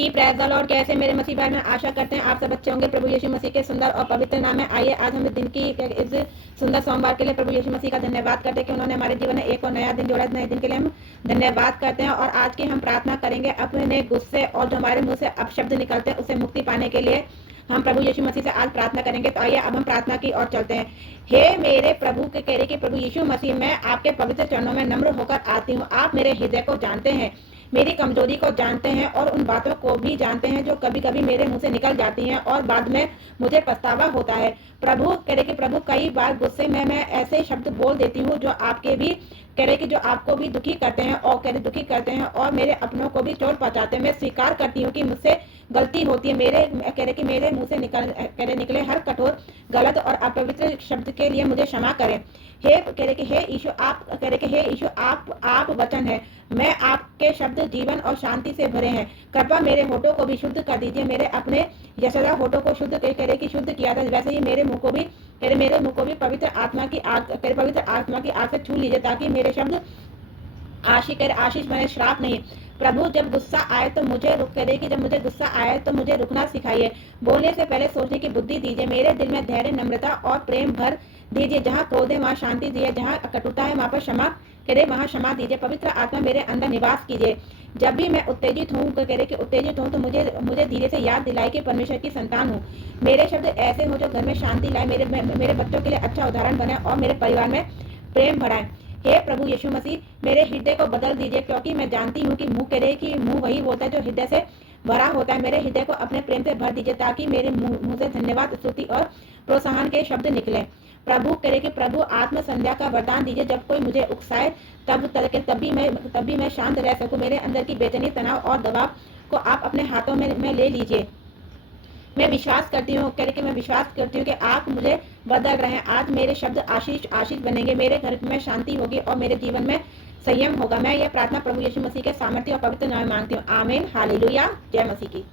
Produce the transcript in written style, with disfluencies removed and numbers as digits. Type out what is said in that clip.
Ji praise the Lord. कैसे मेरे मसीह भाई बहन, आशा करते हैं आप सब अच्छे होंगे। प्रभु यीशु मसीह के सुंदर और पवित्र नाम में आइए आज हम दिन की इस सुंदर सोमवार के लिए प्रभु यीशु मसीह का धन्यवाद करते हैं कि उन्होंने हमारे जीवन में एक और नया दिन जोड़ा। नए दिन के लिए हम धन्यवाद करते हैं। और आज की हम प्रार्थना करेंगे अपने गुस्से और जो हमारे मुंह से अपशब्द निकलते हैं उससे मुक्ति पाने के लिए हम प्रभु यीशु मसीह से आज प्रार्थना करेंगे। तो आइए अब हम प्रार्थना की ओर चलते हैं। हे मेरे प्रभु के कह रहे कि प्रभु यीशु मसीह, मैं आपके पवित्र चरणों में नम्र होकर आती हूँ। आप मेरे हृदय को जानते हैं, मेरी कमजोरी को जानते हैं और उन बातों को भी जानते हैं जो कभी कभी मेरे मुंह से निकल जाती हैं और बाद में मुझे पछतावा होता है। प्रभु कह रहे कि प्रभु, कई बार गुस्से में मैं ऐसे शब्द बोल देती हूँ जो आपके भी कह रहे कि जो आपको भी दुखी करते हैं और कह रहे दुखी करते हैं और मेरे अपनों को भी चोट पहुंचाते हैं। मैं स्वीकार करती हूँ कि मुझसे गलती होती है। मेरे कह रहे कि मेरे मुंह से निकले हर कठोर, गलत और अपवित्र शब्द के लिए मुझे क्षमा करें। हे कह रहे कि हे यीशु, आप कह रहे कि हे यीशु, आप वचन है, मैं आपके शब्द जीवन और शांति से भरे हैं। कृपा मेरे होठों को भी शुद्ध कर दीजिए। मेरे अपने यशोदा होठों को शुद्ध कह रहे कि शुद्ध किया था, वैसे ही मेरे मुंह को भी पवित्र आत्मा की आग से छू लीजिए ताकि मेरे शब्द आशीष बने, श्राप नहीं। प्रभु, जब गुस्सा आए तो मुझे रुकना सिखाइए। बोलने से पहले सोचने की बुद्धि दीजिए। मेरे दिल में धैर्य, नम्रता और प्रेम भर दीजिए। जहाँ क्रोध है वहाँ शांति दीजिए, जहाँ कटुता है वहाँ पर क्षमा करे, वहाँ क्षमा दीजिए। पवित्र आत्मा मेरे अंदर निवास कीजिए। जब भी मैं उत्तेजित हूँ तो मुझे धीरे से याद दिलाए कि परमेश्वर की संतान हूँ। मेरे शब्द ऐसे हो जो घर में शांति लाए, मेरे बच्चों के लिए अच्छा उदाहरण बने और मेरे परिवार में प्रेम बढ़ाए। हे प्रभु यीशु मसीह, मेरे हृदय को बदल दीजिए, क्योंकि मैं जानती हूँ कि मुंह वही बोलता है जो हृदय से भरा होता है। मेरे हृदय को अपने प्रेम से भर दीजिए ताकि मेरे मुंह से धन्यवाद, स्तुति और प्रोत्साहन के शब्द निकले। प्रभु करे कि प्रभु, आत्म संध्या का वरदान दीजिए। जब कोई मुझे उकसाए तब भी मैं शांत रह सकूं। मेरे अंदर की बेचैनी, तनाव और दबाव को आप अपने हाथों में ले लीजिए। मैं विश्वास करती हूँ कि आप मुझे बदल रहे हैं। आज मेरे शब्द आशीष बनेंगे, मेरे घर में शांति होगी और मेरे जीवन में संयम होगा। मैं यह प्रार्थना प्रभु यीशु मसीह के सामर्थ्य और पवित्र नाम में मांगती हूँ। आमीन। हालेलुया। जय मसीह की।